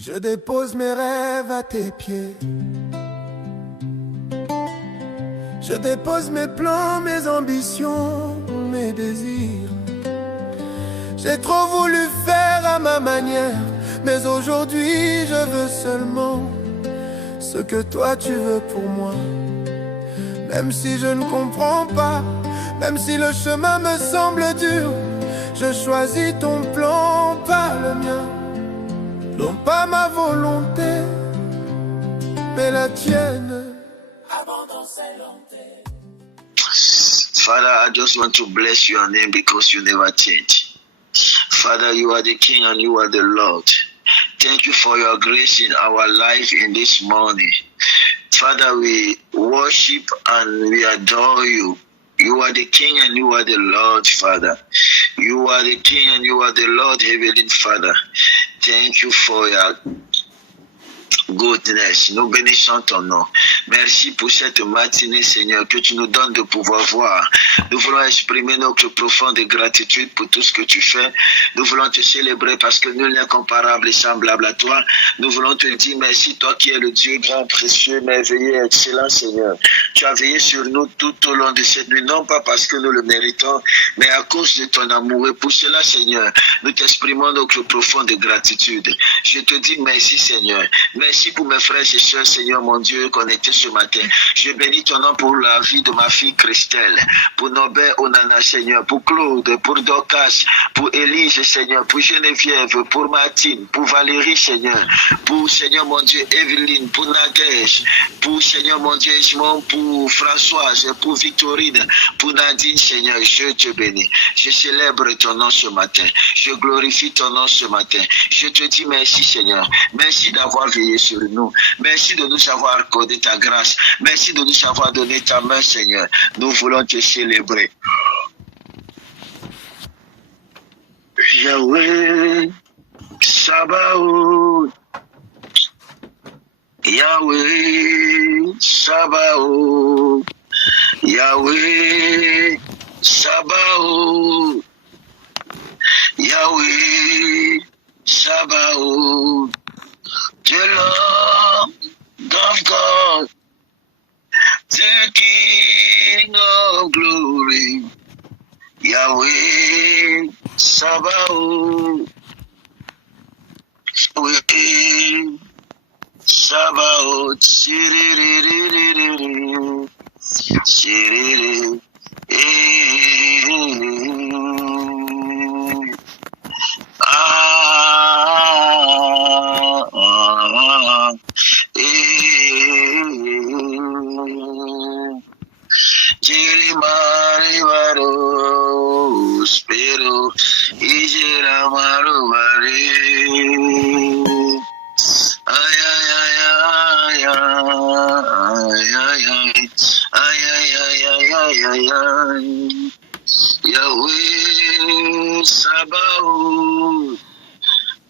Je dépose mes rêves à tes pieds. Je dépose mes plans, mes ambitions, mes désirs. J'ai trop voulu faire à ma manière, mais aujourd'hui je veux seulement ce que toi tu veux pour moi. Même si je ne comprends pas, même si le chemin me semble dur, je choisis ton plan, pas le mien. Non pas ma volonté, mais la tienne. Father, I just want to bless your name because you never change. Father, you are the King and you are the Lord. Thank you for your grace in our life in this morning. Father, we worship and we adore you. You are the King and you are the Lord, Father. You are the King and you are the Lord, Heavenly Father. Thank you for your goodness. Nous bénissons ton nom. Merci pour cette matinée, Seigneur, que tu nous donnes de pouvoir voir. Nous voulons exprimer notre profonde gratitude pour tout ce que tu fais. Nous voulons te célébrer parce que nul n'est comparable et semblable à toi. Nous voulons te dire merci, toi qui es le Dieu grand, précieux, merveilleux, excellent, Seigneur. Tu as veillé sur nous tout au long de cette nuit, non pas parce que nous le méritons, mais à cause de ton amour. Et pour cela, Seigneur, nous t'exprimons notre profonde gratitude. Je te dis merci, Seigneur. Merci pour mes frères et sœurs, Seigneur, mon Dieu, connectés ce matin. Je bénis ton nom pour la vie de ma fille Christelle, pour Nobel Onana, Seigneur, pour Claude, pour Dorcas, pour Élise, Seigneur, pour Geneviève, pour Martine, pour Valérie, Seigneur, pour, Seigneur, mon Dieu, Evelyne, pour Nadège, pour, Seigneur, mon Dieu, Esmond, pour Françoise, pour Victorine, pour Nadine, Seigneur, je te bénis. Je célèbre ton nom ce matin. Je glorifie ton nom ce matin. Je te dis merci, Seigneur. Merci d'avoir veillé sur nous. Merci de nous avoir accordé ta grâce. Merci de nous avoir donné ta main, Seigneur. Nous voulons te célébrer. Yahweh, Sabaoth. Yahweh, Sabaoth. Yahweh, Sabaoth. Yahweh, Sabaoth. The Lord of God, the King of glory, Yahweh Sabaoth, Yahweh Sabaoth, Shiri, Shiri, Spero, Ijera Marubare, ay, ay, ay, ay, ay, ay, ay, ay, ay, ay, ay, ay, Yahweh Sabaoth,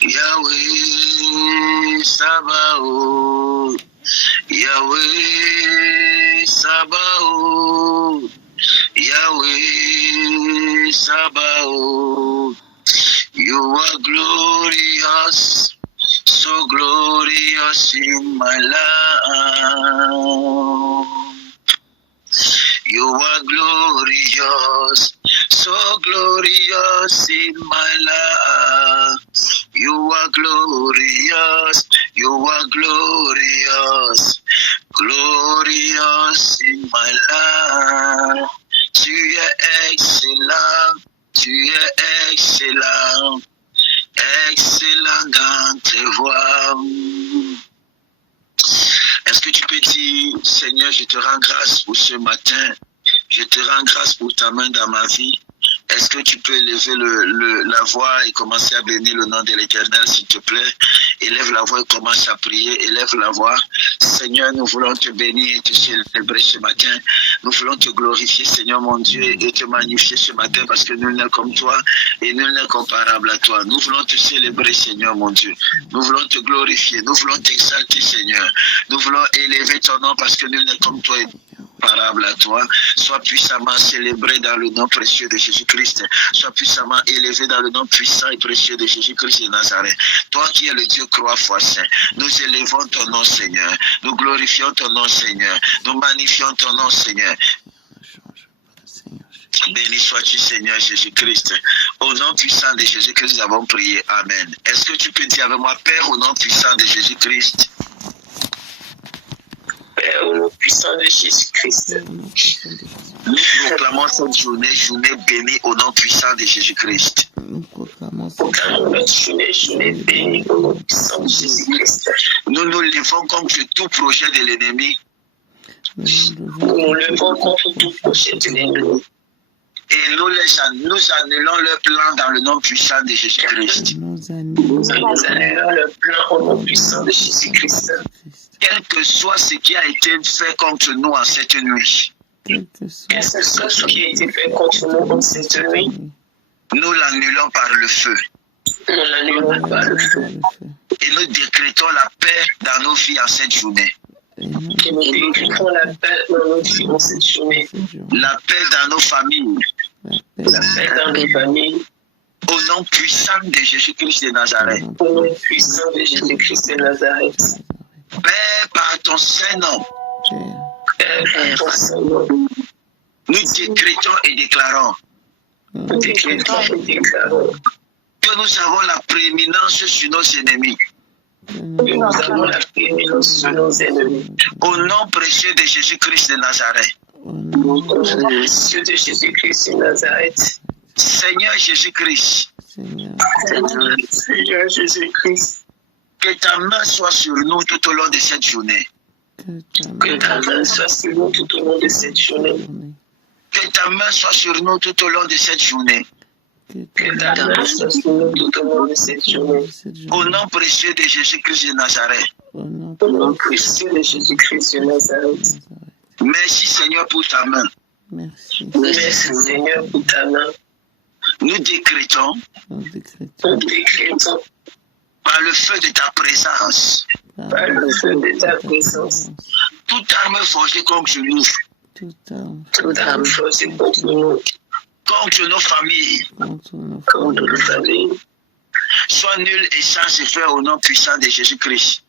Yahweh Sabaoth, Yahweh Sabaoth, Yahweh Sabaoth. You are glorious, so glorious in my life. You are glorious, so glorious in my life. You are glorious, you are glorious, glorious in my life. Tu es excellent, tu es excellent, excellent dans tes voies. Est-ce que tu peux dire, Seigneur, je te rends grâce pour ce matin, je te rends grâce pour ta main dans ma vie. Est-ce que tu peux élever la voix et commencer à bénir le nom de l'Éternel, s'il te plaît? Élève la voix et commence à prier. Élève la voix. Seigneur, nous voulons te bénir et te célébrer ce matin. Nous voulons te glorifier, Seigneur mon Dieu, et te magnifier ce matin parce que nul n'est comme toi et nul n'est comparable à toi. Nous voulons te célébrer, Seigneur mon Dieu. Nous voulons te glorifier. Nous voulons t'exalter, Seigneur. Nous voulons élever ton nom parce que nul n'est comme toi comparable à toi. Sois puissamment célébré dans le nom précieux de Jésus-Christ. Sois puissamment élevé dans le nom puissant et précieux de Jésus-Christ de Nazareth. Toi qui es le Dieu croix fois saint, nous élevons ton nom, Seigneur. Nous glorifions ton nom, Seigneur. Nous magnifions ton nom, Seigneur. Béni sois-tu, Seigneur Jésus-Christ. Au nom puissant de Jésus-Christ, nous avons prié. Amen. Est-ce que tu peux dire avec moi, Père, au nom puissant de Jésus-Christ? Père, au nom puissant de Jésus-Christ. Nous proclamons cette journée bénie au nom puissant de Jésus-Christ. Nous proclamons cette journée bénie au nom puissant de Jésus-Christ. Nous nous levons contre tout projet de l'ennemi. Nous nous levons contre tout projet de l'ennemi. Et nous annulons le plan dans le nom puissant de Jésus-Christ. Nous annulons le plan au nom puissant de Jésus-Christ. Quel que soit ce qui a été fait contre nous en cette nuit, Quel que soit ce qui a été fait contre nous en cette nuit, nous l'annulons par le feu. nous l'annulons par le feu. Et nous décrétons la paix dans nos vies en cette journée. Et nous décrétons la paix dans nos vies en cette journée. La paix dans nos familles. La paix dans nos familles. Au nom puissant de Jésus-Christ de Nazareth. Au nom puissant de Jésus-Christ de Nazareth. Père, par ton Saint-Nom, Père, par ton Saint-Nom, nous décrétons et déclarons nous décrétons et déclarons que nous avons la prééminence sur nos ennemis. que nous avons la prééminence sur nos ennemis. Au nom précieux de Jésus-Christ de Nazareth. Au nom précieux de Jésus-Christ de Nazareth. Seigneur Jésus-Christ, Seigneur Jésus-Christ, que ta main soit sur nous tout au long de cette journée. que ta main soit sur nous tout au long de cette journée. Que ta main soit sur nous tout au long de cette journée. Que ta main soit sur nous tout au long de cette journée. Au nom précieux de Jésus-Christ de Nazareth. Au nom précieux de Jésus-Christ de Nazareth. Merci Seigneur pour ta main. Merci Seigneur pour ta main. Nous décrétons par le feu de ta présence, par le feu de ta présence, toute arme forgée contre nous, toute arme forgée contre nous, contre nos familles, contre nos familles, soit nulle et sans effet au nom puissant de Jésus-Christ.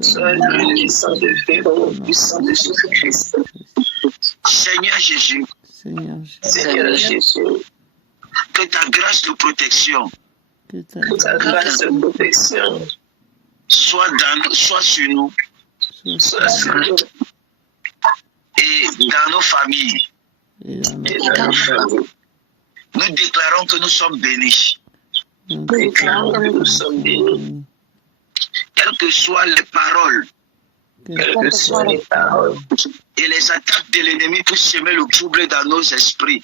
soit nulle et sans effet au nom puissant de Jésus-Christ. Seigneur Jésus, Seigneur Jésus, que ta grâce de protection que ta grâce de protection soit sur nous soit sur nous et dans nos familles. et dans nos familles. Nous déclarons que nous sommes bénis. Nous déclarons que nous sommes bénis. Quelles que soient les paroles Quelles que soient les paroles et les attaques de l'ennemi pour semer le trouble dans nos esprits,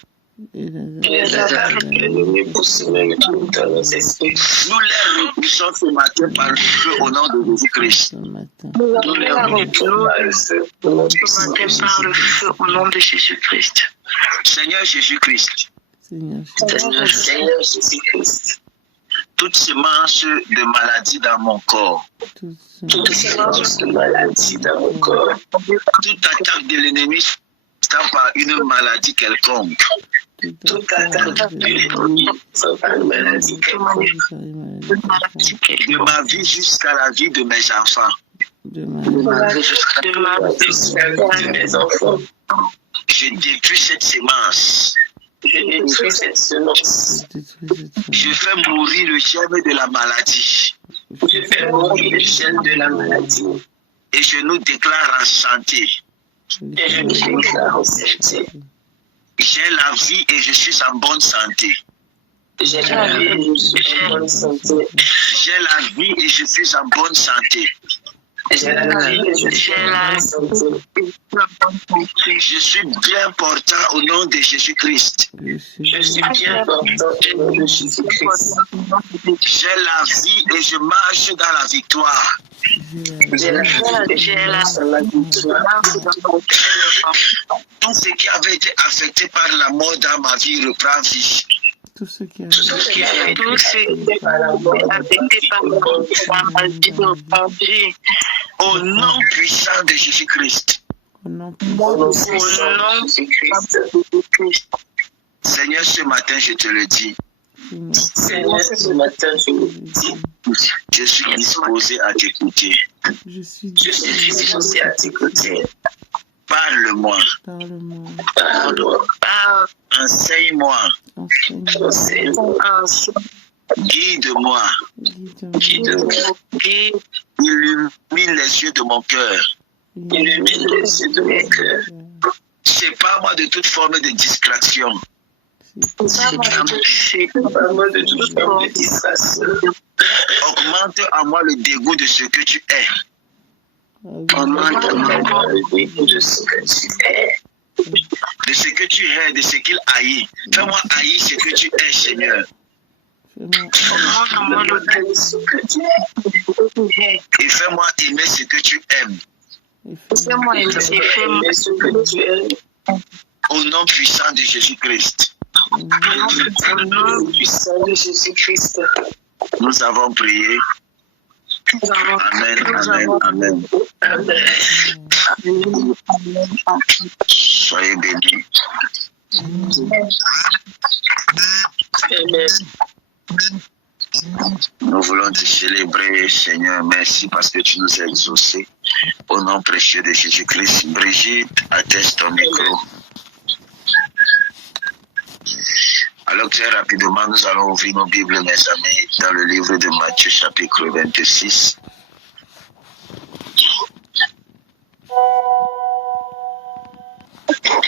et les attaques de l'ennemi pour semer le trouble dans nos esprits, nous les repoussons ce matin par le feu au nom de Jésus-Christ. nous les repoussons par le feu au nom puissant de Jésus-Christ. Au nom de Jésus-Christ. Seigneur Jésus-Christ, Seigneur Jésus-Christ, toute semence de maladie dans mon corps, toute séquence de maladie dans mon corps, toute attaque de l'ennemi par une maladie quelconque, toute attaque de l'ennemi par une maladie quelconque, de ma vie jusqu'à la vie de mes enfants, de ma vie jusqu'à la vie de mes enfants, je détruis cette semence. je détruis cette semence. Je fais mourir le germe de la maladie Je fais mourir le gène de la maladie. et je nous déclare en santé. Et je nous déclare en santé. J'ai la vie et je suis en bonne santé. J'ai la vie et je suis en bonne santé. J'ai la vie et je suis en bonne santé. J'ai la vie et je suis en bonne santé. Je suis bien portant au nom de Jésus-Christ. Je suis bien portant au nom de Jésus-Christ. J'ai la vie et je marche dans la victoire. J'ai la vie et je marche dans la victoire. Tout ce qui avait été affecté par la mort dans ma vie reprend vie. Tout ce qui a été par la mort Au nom puissant de Jésus-Christ, Au nom Au nom puissant puissant de Jésus-Christ. Seigneur, ce matin, je te le dis, du Seigneur, ce matin, je vous dis, je suis disposé à t'écouter. Je suis je suis disposé à t'écouter. Parle-moi, Parle-moi, Parle-moi, enseigne-moi, enseigne-moi, enseigne-moi, guide-moi, guide-moi, guide-moi, illumine les yeux de mon cœur. illumine les yeux de mon cœur. Sépare-moi de toute forme de distraction. Sépare-moi de toute forme de distraction. Augmente en moi le dégoût de ce que tu es. Augmente-moi le dégoût de ce que tu es. De ce que tu es, de ce qu'il haït. Fais-moi haïr ce que tu es, Seigneur. Augmente-moi le dégoût de ce que tu es. Et fais-moi aimer ce que tu aimes. Fais-moi aimer ce que tu aimes. Au nom puissant de Jésus-Christ. Au nom puissant de Jésus-Christ. Nous avons prié. Amen, amen, amen. Amen. Soyez bénis. Amen. Nous voulons te célébrer, Seigneur. Merci parce que tu nous as exaucés. Au nom précieux de Jésus-Christ. Brigitte, atteste ton micro. Alors très rapidement, nous allons ouvrir nos Bibles, mes amis, dans le livre de Matthieu, chapitre 26.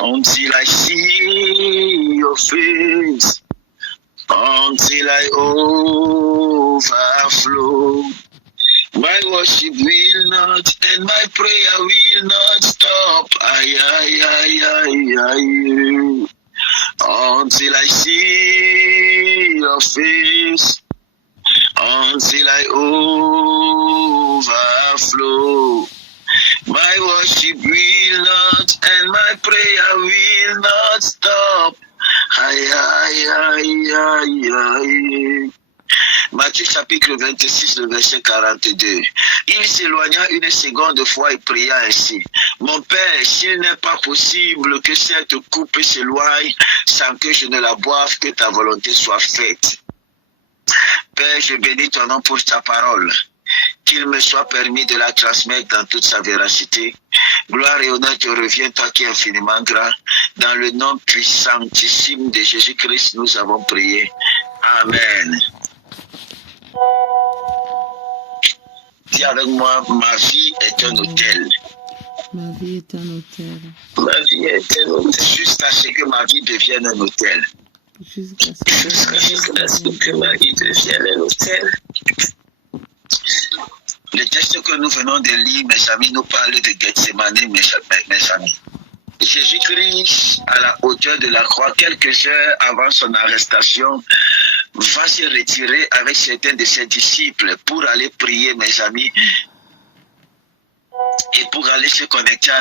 Until I see your face, until I overflow, my worship will not and my prayer will not stop. Until I see your face, until I overflow, my worship will not and my prayer will not stop. Matthieu chapitre 26, le verset 42. Il s'éloigna une seconde fois et pria ainsi. Mon Père, s'il n'est pas possible que cette coupe s'éloigne sans que je ne la boive, que ta volonté soit faite. Père, je bénis ton nom pour ta parole. Qu'il me soit permis de la transmettre dans toute sa véracité. Gloire et honneur te revient, toi qui es infiniment grand. Dans le nom puissantissime de Jésus-Christ, nous avons prié. Amen. Dis avec moi, ma vie est un hôtel. Ma vie est un hôtel. Ma vie est un hôtel. Jusqu'à ce que ma vie devienne un hôtel. Jusqu'à ce que ma vie devienne un hôtel. Le texte que nous venons de lire, mes amis, nous parle de Gethsemane, mes amis. Jésus-Christ, à la hauteur de la croix, quelques heures avant son arrestation, va se retirer avec certains de ses disciples pour aller prier, mes amis, et pour aller se connecter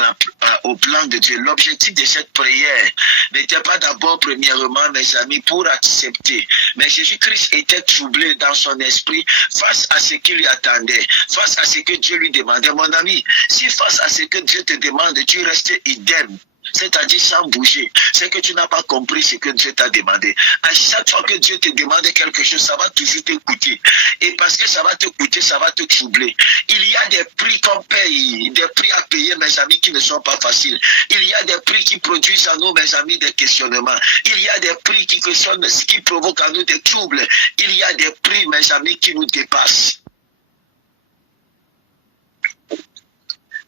au plan de Dieu. L'objectif de cette prière n'était pas d'abord, premièrement, mes amis, pour accepter. Mais Jésus-Christ était troublé dans son esprit face à ce qui lui attendait, face à ce que Dieu lui demandait. Mon ami, si face à ce que Dieu te demande, tu restes idem, c'est-à-dire sans bouger, c'est que tu n'as pas compris ce que Dieu t'a demandé. À chaque fois que Dieu te demande quelque chose, ça va toujours te coûter. Et parce que ça va te coûter, ça va te troubler. Il y a des prix qu'on paye, des prix à payer, mes amis, qui ne sont pas faciles. Il y a des prix qui produisent à nous, mes amis, des questionnements. Il y a des prix qui questionnent, qui provoquent à nous des troubles. Il y a des prix, mes amis, qui nous dépassent.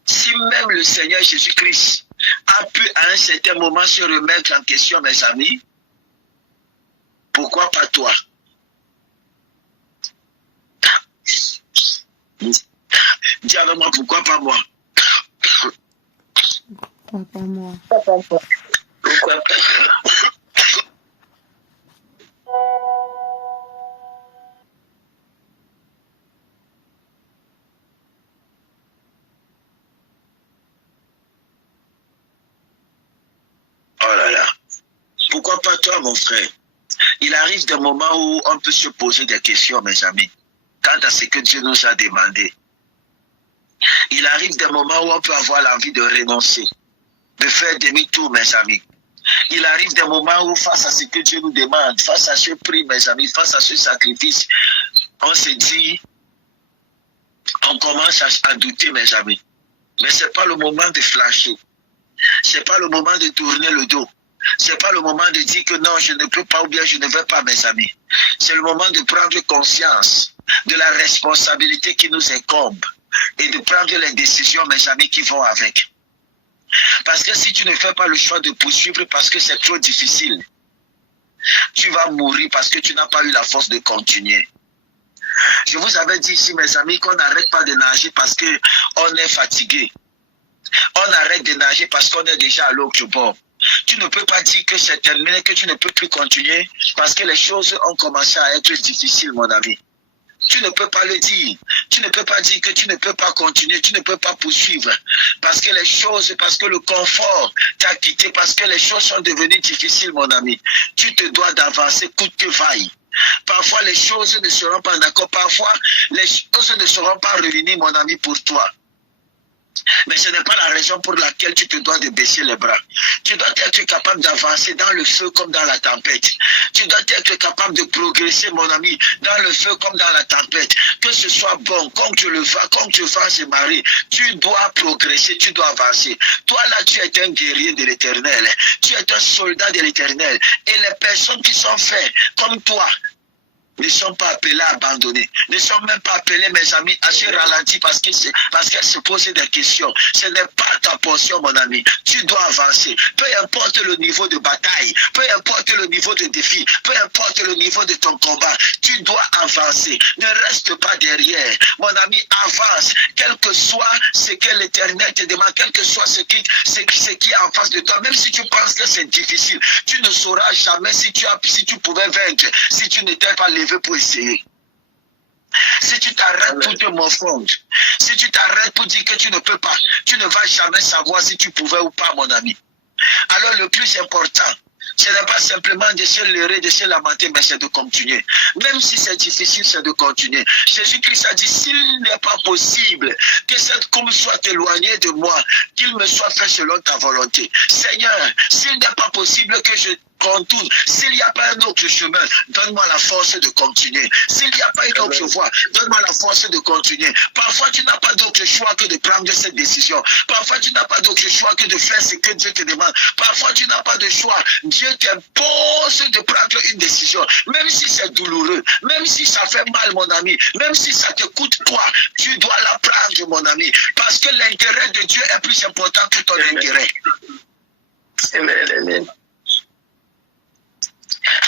Si même le Seigneur Jésus-Christ a pu à un certain moment se remettre en question, mes amis, pourquoi pas toi? Dis avec moi, pourquoi pas moi? Pourquoi pas moi? Pourquoi pas? Oh là là. Pourquoi pas toi, mon frère? Il arrive des moments où on peut se poser des questions, mes amis, quant à ce que Dieu nous a demandé. Il arrive des moments où on peut avoir l'envie de renoncer. de faire demi-tour, mes amis. Il arrive des moments où, face à ce que Dieu nous demande, face à ce prix, mes amis, face à ce sacrifice, on se dit, on commence à douter, mes amis. Mais ce n'est pas le moment de flasher. Ce n'est pas le moment de tourner le dos. Ce n'est pas le moment de dire que non, je ne peux pas ou bien je ne vais pas, mes amis. C'est le moment de prendre conscience de la responsabilité qui nous incombe et de prendre les décisions, mes amis, qui vont avec. Parce que si tu ne fais pas le choix de poursuivre parce que c'est trop difficile, tu vas mourir parce que tu n'as pas eu la force de continuer. Je vous avais dit ici, mes amis, qu'on n'arrête pas de nager parce qu'on est fatigué. On arrête de nager parce qu'on est déjà à l'autre bord. Tu ne peux pas dire que c'est terminé, que tu ne peux plus continuer parce que les choses ont commencé à être difficiles, mon ami. Tu ne peux pas le dire. Tu ne peux pas dire que tu ne peux pas continuer, tu ne peux pas poursuivre. Parce que les choses, parce que le confort t'a quitté, parce que les choses sont devenues difficiles, mon ami. Tu te dois d'avancer, coûte que vaille. Parfois, les choses ne seront pas d'accord. Parfois, les choses ne seront pas réunies, mon ami, pour toi. Mais ce n'est pas la raison pour laquelle tu te dois de baisser les bras. Tu dois être capable d'avancer dans le feu comme dans la tempête. Tu dois être capable de progresser, mon ami, dans le feu comme dans la tempête. Que ce soit bon, comme tu le vas, comme tu vas se marier, tu dois progresser, tu dois avancer. Toi là, tu es un guerrier de l'Éternel. Tu es un soldat de l'Éternel. Et les personnes qui sont faites comme toi, ne sont pas appelés à abandonner, ne sont même pas appelés, mes amis, à se ralentir parce qu'elles se posent des questions. Ce n'est pas ta portion, mon ami. Tu dois avancer. Peu importe le niveau de bataille, peu importe le niveau de défi, peu importe le niveau de ton combat, tu dois avancer. Ne reste pas derrière. Mon ami, avance. Quel que soit ce que l'Éternel te demande, quel que soit ce qui est en face de toi, même si tu penses que c'est difficile, tu ne sauras jamais si tu pouvais vaincre, si tu n'étais pas levé pour essayer. Si tu t'arrêtes pour te morfondre, si tu t'arrêtes pour dire que tu ne peux pas, tu ne vas jamais savoir si tu pouvais ou pas, mon ami. Alors le plus important, ce n'est pas simplement de se leurrer, de se lamenter, mais c'est de continuer. Même si c'est difficile, c'est de continuer. Jésus-Christ a dit, s'il n'est pas possible que cette coupe soit éloignée de moi, qu'il me soit fait selon ta volonté. Seigneur, s'il n'est pas possible que je contourne, s'il n'y a pas un autre chemin, donne-moi la force de continuer. S'il n'y a pas une autre voie, donne-moi la force de continuer. Parfois, tu n'as pas d'autre choix que de prendre cette décision. Parfois, tu n'as pas d'autre choix que de faire ce que Dieu te demande. Parfois, tu n'as pas de choix. Dieu t'impose de prendre une décision. Même si c'est douloureux, même si ça fait mal, mon ami, même si ça te coûte toi, tu dois la prendre, mon ami. Parce que l'intérêt de Dieu est plus important que ton intérêt. Amen.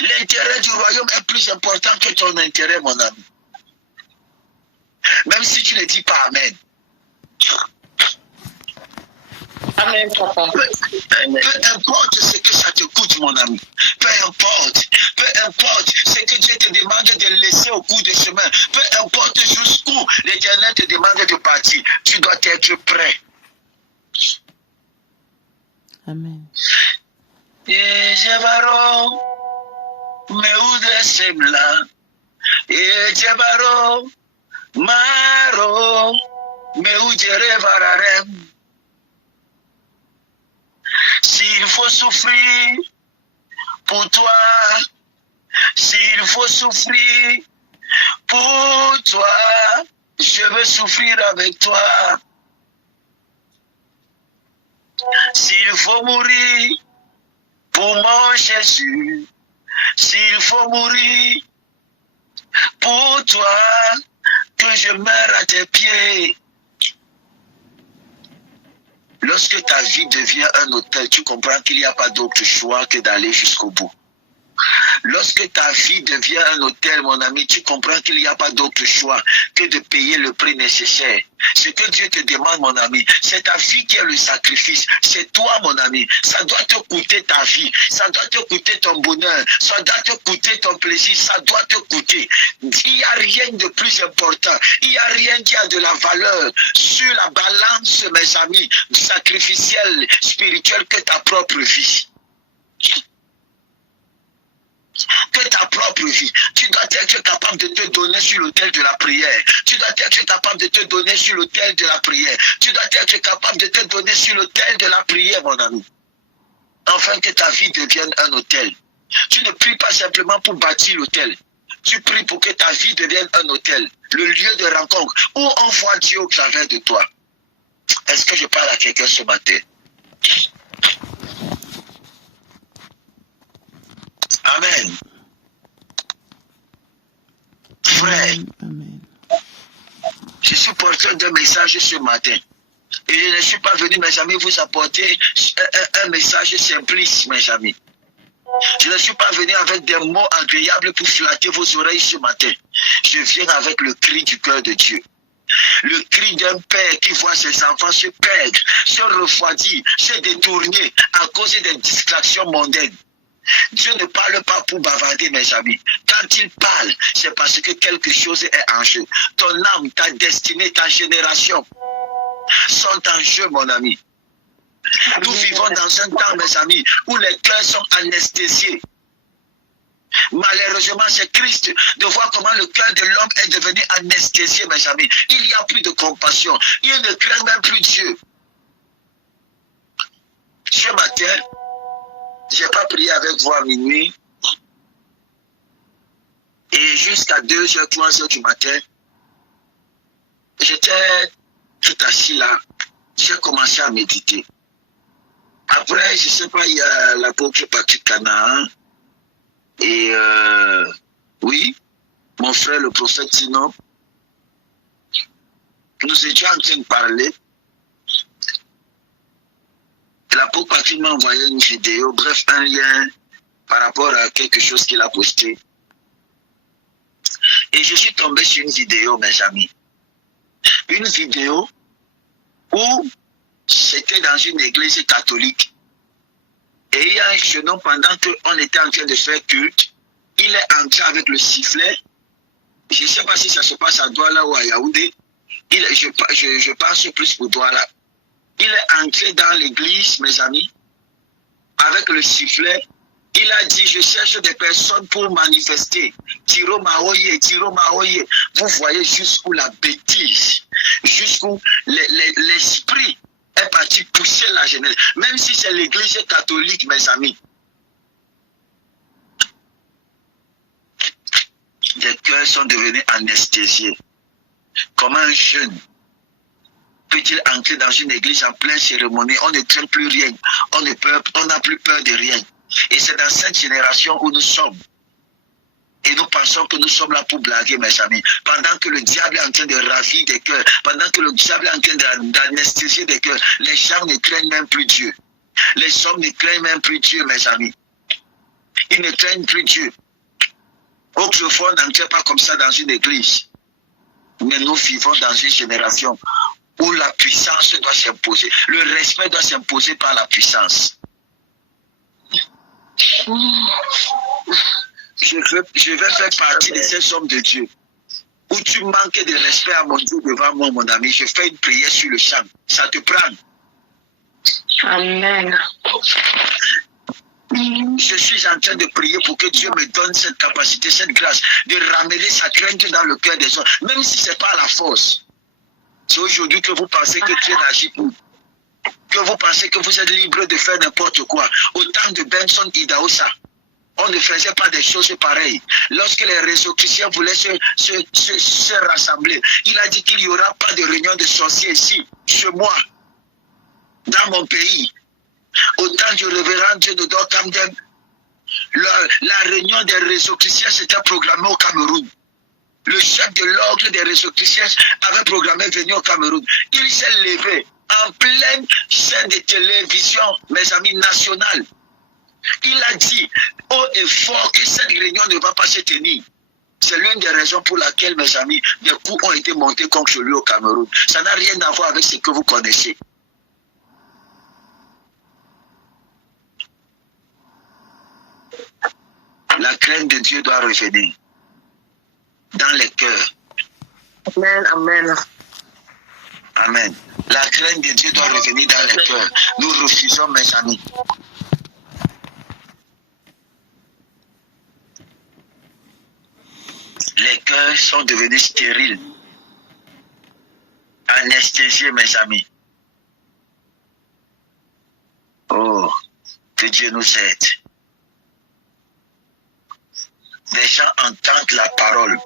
L'intérêt du royaume est plus important que ton intérêt, mon ami. Même si tu ne dis pas Amen. Amen, papa. Peu importe ce que ça te coûte, mon ami. Peu importe ce que Dieu te demande de laisser au cours du chemin. Peu importe jusqu'où l'Éternel te demande de partir. Tu dois être prêt. Amen. Meude semla, Ejebaro, Maro, Meujere vararem. S'il faut souffrir pour toi, s'il faut souffrir pour toi, je veux souffrir avec toi. S'il faut mourir pour mon Jésus, s'il faut mourir pour toi, que je meure à tes pieds. Lorsque ta vie devient un hôtel, tu comprends qu'il n'y a pas d'autre choix que d'aller jusqu'au bout. Lorsque ta vie devient un hôtel, mon ami, tu comprends qu'il n'y a pas d'autre choix que de payer le prix nécessaire. Ce que Dieu te demande, mon ami, c'est ta vie qui est le sacrifice. C'est toi, mon ami. Ça doit te coûter ta vie. Ça doit te coûter ton bonheur. Ça doit te coûter ton plaisir. Ça doit te coûter. Il n'y a rien de plus important. Il n'y a rien qui a de la valeur sur la balance, mes amis, sacrificielle, spirituelle, que ta propre vie. que ta propre vie. Tu dois être capable de te donner sur l'autel de la prière. Tu dois être capable de te donner sur l'autel de la prière. Tu dois être capable de te donner sur l'autel de la prière, mon ami. Afin que ta vie devienne un autel. Tu ne pries pas simplement pour bâtir l'autel. Tu pries pour que ta vie devienne un autel. Le lieu de rencontre où on voit Dieu au travers de toi. Est-ce que je parle à quelqu'un ce matin? Amen. Frère, Amen. je suis porteur d'un message ce matin. Et je ne suis pas venu, mes amis, vous apporter un message simpliste, mes amis. Je ne suis pas venu avec des mots agréables pour flatter vos oreilles ce matin. Je viens avec le cri du cœur de Dieu. Le cri d'un père qui voit ses enfants se perdre, se refroidir, se détourner à cause des distractions mondaines. Dieu ne parle pas pour bavarder, mes amis. Quand il parle, c'est parce que quelque chose est en jeu. Ton âme, ta destinée, ta génération sont en jeu, mon ami. Nous vivons dans un temps, mes amis, où les cœurs sont anesthésiés. Malheureusement, c'est triste de voir comment le cœur de l'homme est devenu anesthésié, mes amis. Il n'y a plus de compassion. Il ne craint même plus Dieu. Ce matin, je n'ai pas prié avec vous à minuit. Et jusqu'à 2h, 3h du matin, j'étais tout assis là. J'ai commencé à méditer. Après, je ne sais pas, il y a l'apôtre Patrick Canaan. Et oui, mon frère, le prophète Tino, nous étions en train de parler. L'apôtre Patrick m'a envoyé une vidéo, bref, un lien par rapport à quelque chose qu'il a posté. Et je suis tombé sur une vidéo, mes amis. Une vidéo où c'était dans une église catholique. Et il y a un jeune homme, pendant qu'on était en train de faire culte, il est entré avec le sifflet. Je ne sais pas si ça se passe à Douala ou à Yaoundé. Je pense plus pour Douala. Il est entré dans l'église, mes amis, avec le sifflet. Il a dit, je cherche des personnes pour manifester. Tiro Maoye, Tiro Maoye. Vous voyez jusqu'où la bêtise, jusqu'où l'esprit est parti pousser la jeunesse. Même si c'est l'église catholique, mes amis. Les cœurs sont devenus anesthésiés. Comment un jeune peut-il entrer dans une église en pleine cérémonie? On ne craint plus rien. On n'a plus peur de rien. Et c'est dans cette génération où nous sommes. Et nous pensons que nous sommes là pour blaguer, mes amis. Pendant que le diable est en train de ravir des cœurs, pendant que le diable est en train d'anesthésier des cœurs, les gens ne craignent même plus Dieu. Les hommes ne craignent même plus Dieu, mes amis. Ils ne craignent plus Dieu. Autrefois, on n'entrait pas comme ça dans une église. Mais nous vivons dans une génération où la puissance doit s'imposer. Le respect doit s'imposer par la puissance. Je vais faire partie de ces hommes de Dieu. Où tu manques de respect à mon Dieu devant moi, mon ami. Je fais une prière sur le champ. Ça te prend. Amen. Je suis en train de prier pour que Dieu me donne cette capacité, cette grâce, de ramener sa crainte dans le cœur des hommes. Même si ce n'est pas la force. C'est aujourd'hui que vous pensez que Dieu n'agit plus. Que vous pensez que vous êtes libre de faire n'importe quoi. Au temps de Benson Idahosa, on ne faisait pas des choses pareilles. Lorsque les réseaux chrétiens voulaient se rassembler, il a dit qu'il n'y aura pas de réunion de sorciers ici, chez moi, dans mon pays. Au temps du révérend Dieu de Dorkamdem, la réunion des réseaux chrétiens s'était programmée au Cameroun. Le chef de l'ordre des réseaux chrétiens avait programmé venir au Cameroun. Il s'est levé en pleine chaîne de télévision, mes amis, nationales. Il a dit haut et fort que cette réunion ne va pas se tenir. C'est l'une des raisons pour laquelle, mes amis, des coups ont été montés contre lui au Cameroun. Ça n'a rien à voir avec ce que vous connaissez. La crainte de Dieu doit revenir dans les cœurs. Amen, amen. Amen. La crainte de Dieu doit revenir dans les cœurs. Nous refusons, mes amis. sont devenus stériles, anesthésiés, mes amis. Oh, que Dieu nous aide. Les gens entendent la parole,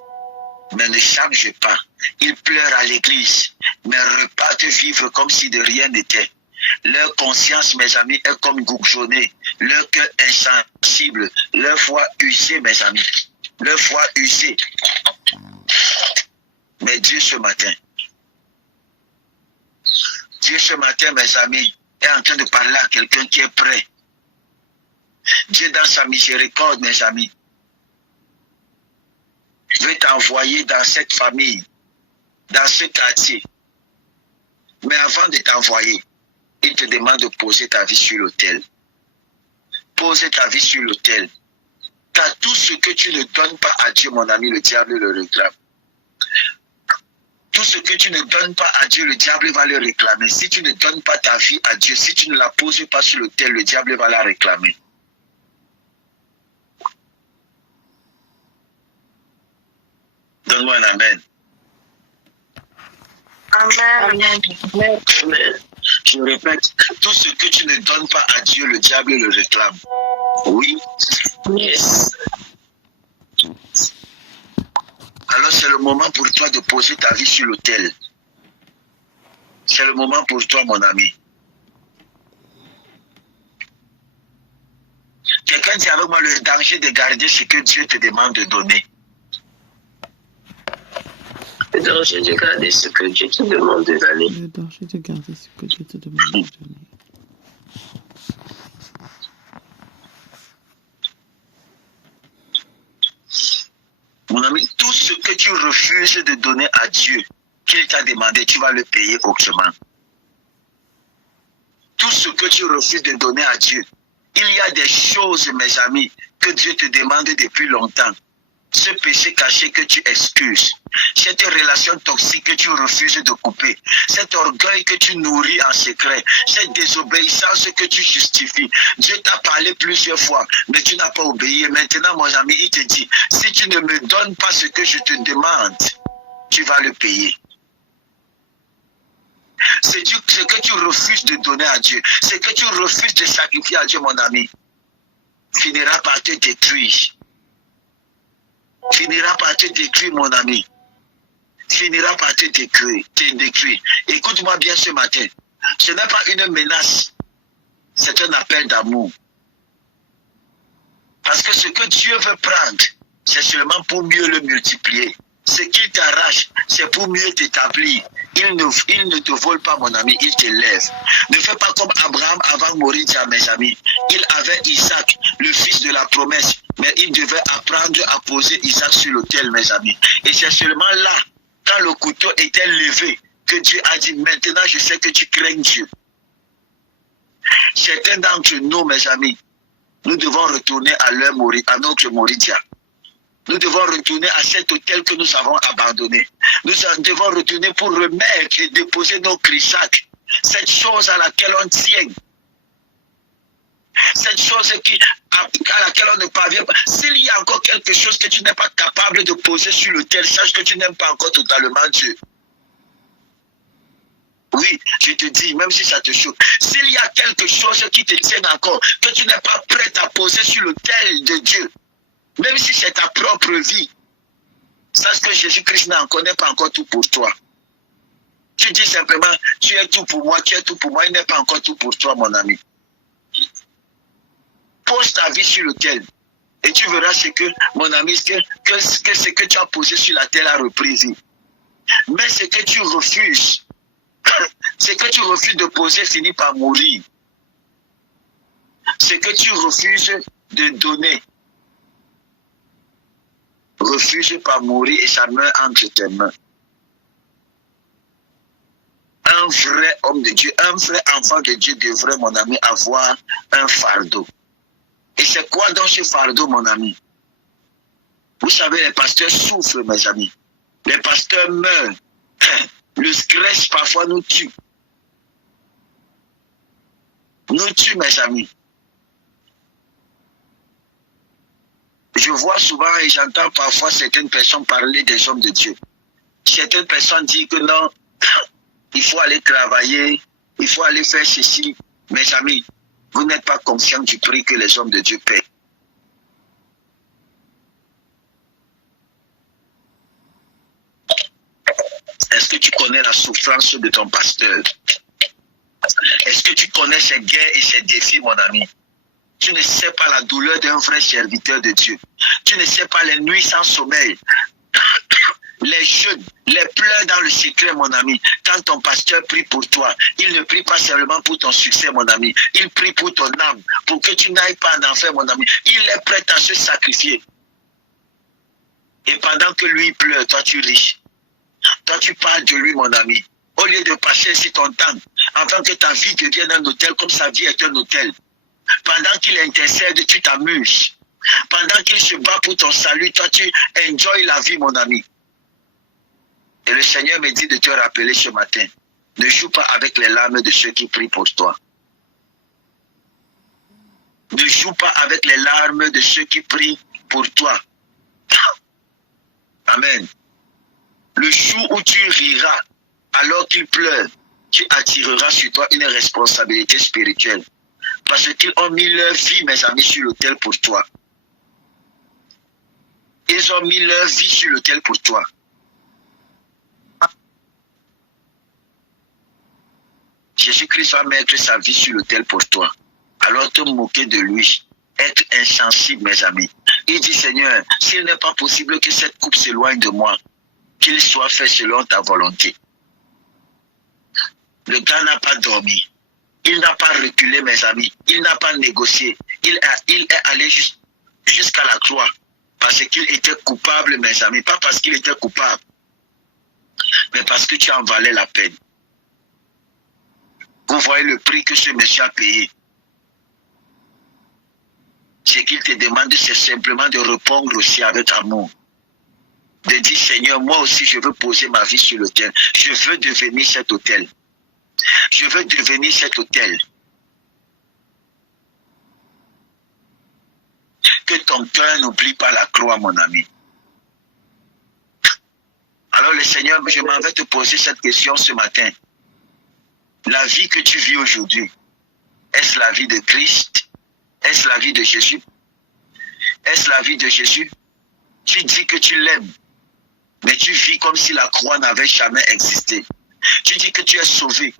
mais ne changent pas. Ils pleurent à l'église, mais repartent vivre comme si de rien n'était. Leur conscience, mes amis, est comme gougonnée. Leur cœur insensible. Leur foi usée, mes amis. Leur foi usée. Mais Dieu ce matin, mes amis, est en train de parler à quelqu'un qui est prêt. Dieu, dans sa miséricorde, mes amis, veut t'envoyer dans cette famille, dans ce quartier. Mais avant de t'envoyer, il te demande de poser ta vie sur l'autel. Poser ta vie sur l'autel. Car tout ce que tu ne donnes pas à Dieu, mon ami, le diable le réclame. Tout ce que tu ne donnes pas à Dieu, le diable va le réclamer. Si tu ne donnes pas ta vie à Dieu, si tu ne la poses pas sur l'autel, le diable va la réclamer. Donne-moi un amen. Amen. Amen. Je répète, tout ce que tu ne donnes pas à Dieu, le diable le réclame. Oui. Yes. Alors c'est le moment pour toi de poser ta vie sur l'autel. C'est le moment pour toi, mon ami. Quelqu'un dit avec moi le danger de garder ce que Dieu te demande de donner. Le danger de garder ce que Dieu te demande de donner. Le danger de garder ce que Dieu te demande de donner. Mon ami, tout ce que tu refuses de donner à Dieu, qu'il t'a demandé, tu vas le payer autrement. Tout ce que tu refuses de donner à Dieu, il y a des choses, mes amis, que Dieu te demande depuis longtemps. Ce péché caché que tu excuses, cette relation toxique que tu refuses de couper, cet orgueil que tu nourris en secret, cette désobéissance que tu justifies. Dieu t'a parlé plusieurs fois, mais tu n'as pas obéi. Et maintenant, mon ami, il te dit, si tu ne me donnes pas ce que je te demande, tu vas le payer. C'est ce que tu refuses de donner à Dieu, ce que tu refuses de sacrifier à Dieu, mon ami, finira par te détruire. Finira par te détruire, mon ami. Finira par te détruire. Écoute-moi bien ce matin. Ce n'est pas une menace. C'est un appel d'amour. Parce que ce que Dieu veut prendre, c'est seulement pour mieux le multiplier. Ce qu'il t'arrache, c'est pour mieux t'établir. Il ne te vole pas, mon ami, il t'élève. Ne fais pas comme Abraham avant de mourir, mes amis. Il avait Isaac, le fils de la promesse, mais il devait apprendre à poser Isaac sur l'autel, mes amis. Et c'est seulement là, quand le couteau était levé, que Dieu a dit, maintenant je sais que tu crains Dieu. Certains d'entre nous, mes amis, nous devons retourner à notre Moridia. Nous devons retourner à cet hôtel que nous avons abandonné. Nous devons retourner pour remettre et déposer nos clisacs. Cette chose à laquelle on tient. Cette chose à laquelle on ne parvient pas. S'il y a encore quelque chose que tu n'es pas capable de poser sur l'autel, sache que tu n'aimes pas encore totalement Dieu. Oui, je te dis, même si ça te choque. S'il y a quelque chose qui te tient encore, que tu n'es pas prêt à poser sur l'autel de Dieu, même si c'est ta propre vie, sache que Jésus-Christ n'en connaît pas encore tout pour toi. Tu dis simplement, tu es tout pour moi, tu es tout pour moi, il n'est pas encore tout pour toi, mon ami. Pose ta vie sur l'autel et tu verras ce que, mon ami, que ce que tu as posé sur la terre a repris vie. Mais ce que tu refuses, ce que tu refuses de poser finit par mourir. Ce que tu refuses de donner refuse par mourir et ça meurt entre tes mains. Un vrai homme de Dieu, un vrai enfant de Dieu devrait, mon ami, avoir un fardeau. Et c'est quoi dans ce fardeau, mon ami? Vous savez, les pasteurs souffrent, mes amis. Les pasteurs meurent. Le stress parfois nous tue. Nous tue, mes amis. Je vois souvent et j'entends parfois certaines personnes parler des hommes de Dieu. Certaines personnes disent que non, il faut aller travailler, il faut aller faire ceci. Mes amis, vous n'êtes pas conscients du prix que les hommes de Dieu paient. Est-ce que tu connais la souffrance de ton pasteur? Est-ce que tu connais ses guerres et ses défis, mon ami? Tu ne sais pas la douleur d'un vrai serviteur de Dieu. Tu ne sais pas les nuits sans sommeil, les jeûnes, les pleurs dans le secret, mon ami. Quand ton pasteur prie pour toi, il ne prie pas seulement pour ton succès, mon ami. Il prie pour ton âme, pour que tu n'ailles pas en enfer, mon ami. Il est prêt à se sacrifier. Et pendant que lui pleure, toi tu ris. Toi tu parles de lui, mon ami. Au lieu de passer sur ton temps, avant que ta vie devienne un hôtel, comme sa vie est un hôtel. Pendant qu'il intercède, tu t'amuses. Pendant qu'il se bat pour ton salut, toi tu enjoy la vie, mon ami. Et le Seigneur me dit de te rappeler ce matin, ne joue pas avec les larmes de ceux qui prient pour toi. Ne joue pas avec les larmes de ceux qui prient pour toi. Amen. Le jour où tu riras alors qu'ils pleurent, tu attireras sur toi une responsabilité spirituelle. Parce qu'ils ont mis leur vie, mes amis, sur l'autel pour toi. Ils ont mis leur vie sur l'autel pour toi. Jésus-Christ va mettre sa vie sur l'autel pour toi. Alors te moquer de lui, être insensible, mes amis. Il dit, Seigneur, s'il n'est pas possible que cette coupe s'éloigne de moi, qu'il soit fait selon ta volonté. Le gars n'a pas dormi. Il n'a pas reculé, mes amis. Il n'a pas négocié. Il est allé jusqu'à la croix. Parce qu'il était coupable, mes amis. Pas parce qu'il était coupable. Mais parce que tu en valais la peine. Vous voyez le prix que ce monsieur a payé. Ce qu'il te demande, c'est simplement de répondre aussi avec amour. De dire, Seigneur, moi aussi, je veux poser ma vie sur l'autel. Je veux devenir cet autel. Je veux devenir cet autel. Que ton cœur n'oublie pas la croix, mon ami. Alors le Seigneur, je m'en vais te poser cette question ce matin. La vie que tu vis aujourd'hui, est-ce la vie de Christ? Est-ce la vie de Jésus? Est-ce la vie de Jésus? Tu dis que tu l'aimes, mais tu vis comme si la croix n'avait jamais existé. Tu dis que tu es sauvé,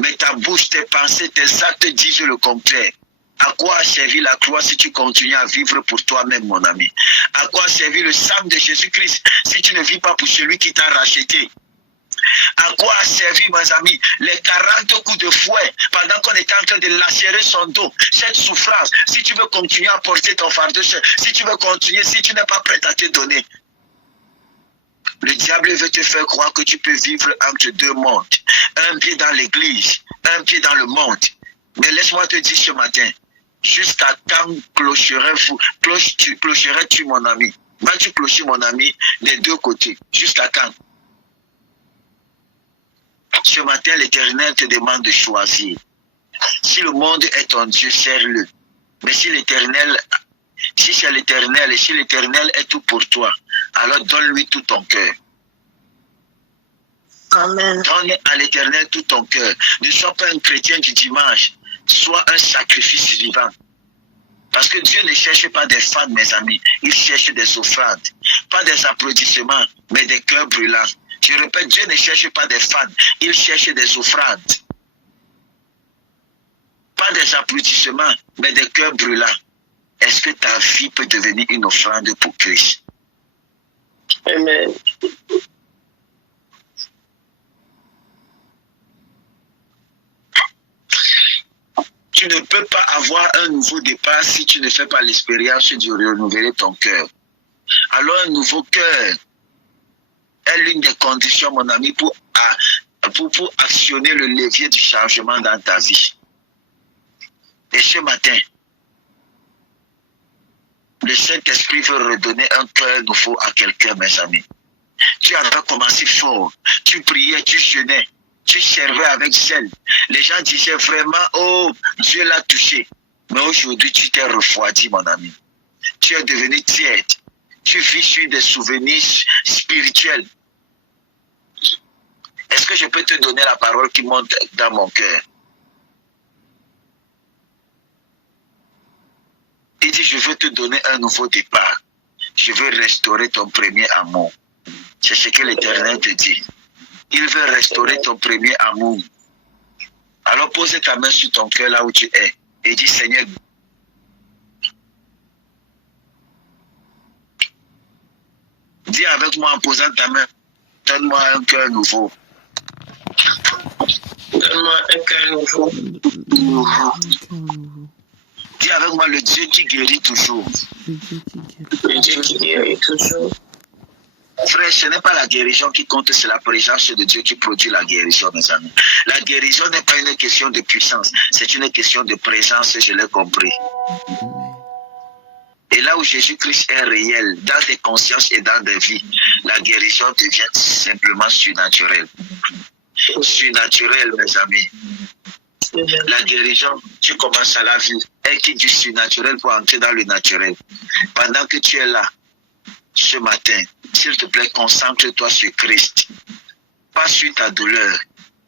mais ta bouche, tes pensées, tes actes disent le contraire. À quoi a servi la croix si tu continues à vivre pour toi-même, mon ami? À quoi a servi le sang de Jésus-Christ si tu ne vis pas pour celui qui t'a racheté? À quoi a servi, mes amis, les 40 coups de fouet pendant qu'on était en train de lacérer son dos, cette souffrance, si tu veux continuer à porter ton fardeau, si tu veux continuer, si tu n'es pas prêt à te donner? Le diable veut te faire croire que tu peux vivre entre deux mondes, un pied dans l'église, un pied dans le monde. Mais laisse-moi te dire ce matin, jusqu'à quand clocherais-tu, mon ami? Vas-tu clocher, mon ami, des deux côtés? Jusqu'à quand? Ce matin, l'Éternel te demande de choisir. Si le monde est ton Dieu, sers-le. Mais si c'est l'Éternel et si l'Éternel est tout pour toi, alors donne-lui tout ton cœur. Amen. Donne à l'Éternel tout ton cœur. Ne sois pas un chrétien du dimanche. Sois un sacrifice vivant. Parce que Dieu ne cherche pas des fans, mes amis. Il cherche des offrandes. Pas des applaudissements, mais des cœurs brûlants. Je répète, Dieu ne cherche pas des fans. Il cherche des offrandes. Pas des applaudissements, mais des cœurs brûlants. Est-ce que ta vie peut devenir une offrande pour Christ? Amen. Tu ne peux pas avoir un nouveau départ si tu ne fais pas l'expérience de renouveler ton cœur. Alors un nouveau cœur est l'une des conditions, mon ami, pour actionner le levier du changement dans ta vie. Et ce matin, le Saint-Esprit veut redonner un cœur nouveau à quelqu'un, mes amis. Tu avais commencé fort, tu priais, tu jeûnais, tu servais avec zèle. Les gens disaient vraiment, oh, Dieu l'a touché. Mais aujourd'hui, tu t'es refroidi, mon ami. Tu es devenu tiède. Tu vis sur des souvenirs spirituels. Est-ce que je peux te donner la parole qui monte dans mon cœur? Il dit, je veux te donner un nouveau départ. Je veux restaurer ton premier amour. C'est ce que l'Éternel te dit. Il veut restaurer ton premier amour. Alors pose ta main sur ton cœur là où tu es et dis, Seigneur, dis avec moi en posant ta main, donne-moi un cœur nouveau. Donne-moi un cœur nouveau. Dis avec moi le Dieu qui guérit toujours. Le Dieu qui guérit toujours. Frère, ce n'est pas la guérison qui compte, c'est la présence de Dieu qui produit la guérison, mes amis. La guérison n'est pas une question de puissance, c'est une question de présence, je l'ai compris. Et là où Jésus-Christ est réel, dans des consciences et dans des vies, la guérison devient simplement surnaturelle. Surnaturelle, mes amis. La guérison, tu commences à la vie. Elle quitte du surnaturel pour entrer dans le naturel. Pendant que tu es là, ce matin, s'il te plaît, concentre-toi sur Christ. Pas sur ta douleur,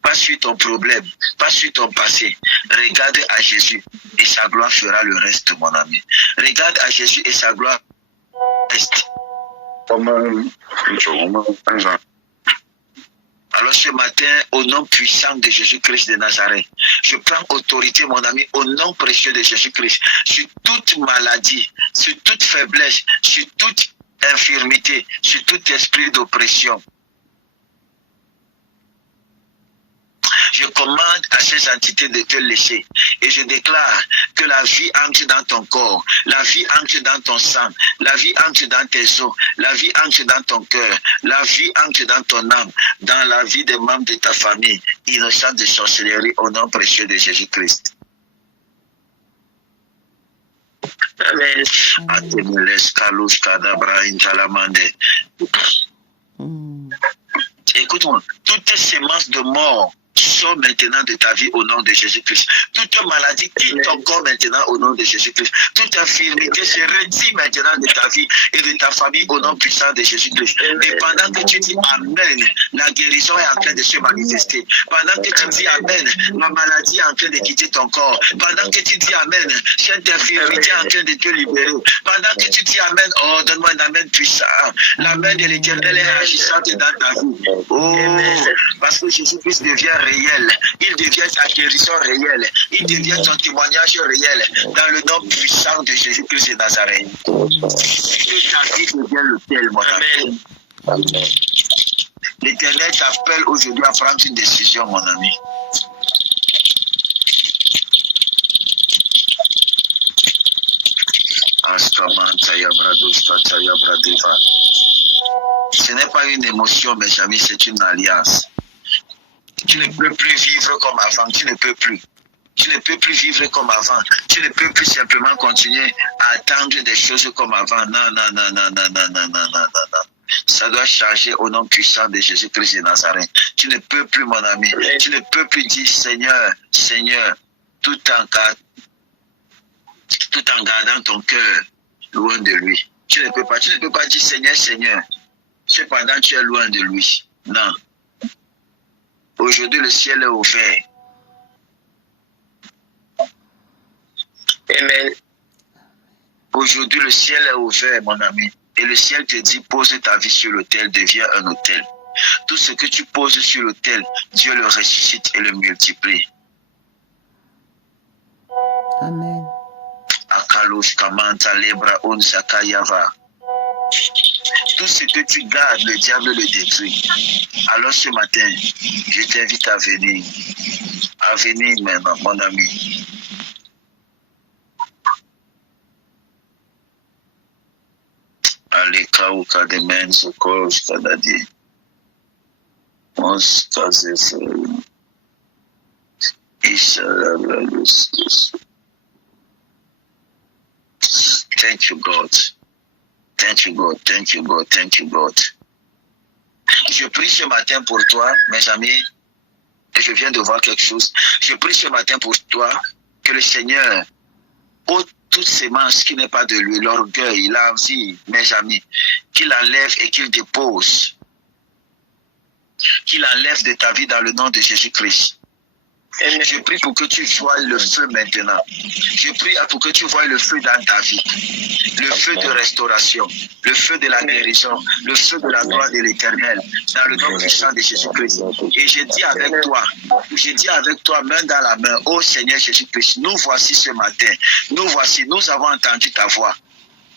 pas sur ton problème, pas sur ton passé. Regarde à Jésus et sa gloire fera le reste, mon ami. Regarde à Jésus et sa gloire reste. Alors ce matin, au nom puissant de Jésus-Christ de Nazareth, je prends autorité, mon ami, au nom précieux de Jésus-Christ, sur toute maladie, sur toute faiblesse, sur toute infirmité, sur tout esprit d'oppression. Je commande à ces entités de te laisser et je déclare que la vie entre dans ton corps, la vie entre dans ton sang, la vie entre dans tes os, la vie entre dans ton cœur, la vie entre dans ton âme, dans la vie des membres de ta famille, innocents de sorcellerie au nom précieux de Jésus-Christ. Amen. Écoute-moi, toutes sémences de mort sort maintenant de ta vie au nom de Jésus-Christ. Toute maladie quitte ton corps maintenant au nom de Jésus-Christ. Toute infirmité se retire maintenant de ta vie et de ta famille au nom puissant de Jésus-Christ. Et pendant que tu dis Amen, la guérison est en train de se manifester. Pendant que tu dis Amen, la maladie est en train de quitter ton corps. Pendant que tu dis Amen, cette infirmité est en train de te libérer. Pendant que tu dis Amen, oh, donne-moi un Amen puissant. La main de l'Éternel est agissante dans ta vie. Oh, parce que Jésus-Christ devient réel, il devient ta guérison réelle, il devient ton témoignage réel dans le nom puissant de Jésus-Christ de Nazareth. Que ta vie devienne le tel, mon ami. Amen. L'Éternel t'appelle aujourd'hui à prendre une décision, mon ami. Ce n'est pas une émotion, mes amis, c'est une alliance. Tu ne peux plus vivre comme avant, tu ne peux plus. Tu ne peux plus vivre comme avant. Tu ne peux plus simplement continuer à attendre des choses comme avant. Non, non, non, non, non, non, non, non, non, non. Ça doit changer au nom puissant de Jésus-Christ de Nazareth. Tu ne peux plus, mon ami. Tu ne peux plus dire Seigneur, Seigneur, tout en gardant ton cœur loin de lui. Tu ne peux pas dire Seigneur, Seigneur. Cependant, tu es loin de lui. Non. Aujourd'hui, le ciel est ouvert. Amen. Aujourd'hui, le ciel est ouvert, mon ami. Et le ciel te dit, pose ta vie sur l'autel, deviens un autel. Tout ce que tu poses sur l'autel, Dieu le ressuscite et le multiplie. Amen. Akalush Kamanta Lebra Unzakayava. Tout ce que tu gardes, le diable le détruit. Alors ce matin, je t'invite à venir. À venir maintenant, mon ami. Allez, Kauka de Menzo Kosh Kadadi. Moskazef. Thank you, God. Thank you, God. Thank you, God. Thank you, God. Je prie ce matin pour toi, mes amis, et je viens de voir quelque chose. Je prie ce matin pour toi que le Seigneur ôte toute sémence qui n'est pas de lui, l'orgueil, l'envie, mes amis, qu'il enlève et qu'il dépose. Qu'il enlève de ta vie dans le nom de Jésus-Christ. Je prie pour que tu voies le feu maintenant. Je prie pour que tu voies le feu dans ta vie. Le feu de restauration, le feu de la guérison, le feu de la gloire de l'Éternel, dans le nom puissant de Jésus-Christ. Et je dis avec toi, main dans la main, ô Seigneur Jésus-Christ, nous voici ce matin. Nous voici, nous avons entendu ta voix.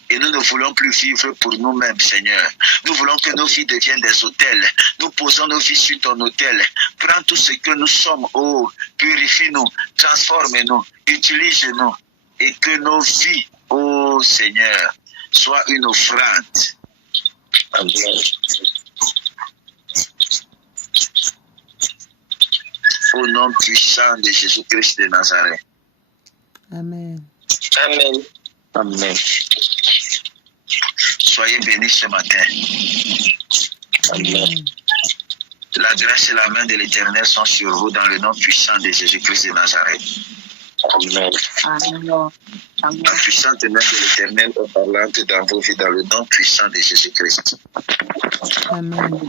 Et nous ne voulons plus vivre pour nous-mêmes, Seigneur. Nous voulons que nos vies deviennent des autels. Nous posons nos vies sur ton autel. Prends tout ce que nous sommes, oh, purifie-nous, transforme-nous, utilise-nous. Et que nos vies, oh Seigneur, soient une offrande. Amen. Au nom puissant de Jésus-Christ de Nazareth. Amen. Amen. Amen. Soyez bénis ce matin. Amen. La grâce et la main de l'Éternel sont sur vous dans le nom puissant de Jésus-Christ de Nazareth. Amen. La puissante main de l'Éternel est parlante dans vos vies dans le nom puissant de Jésus-Christ. Amen.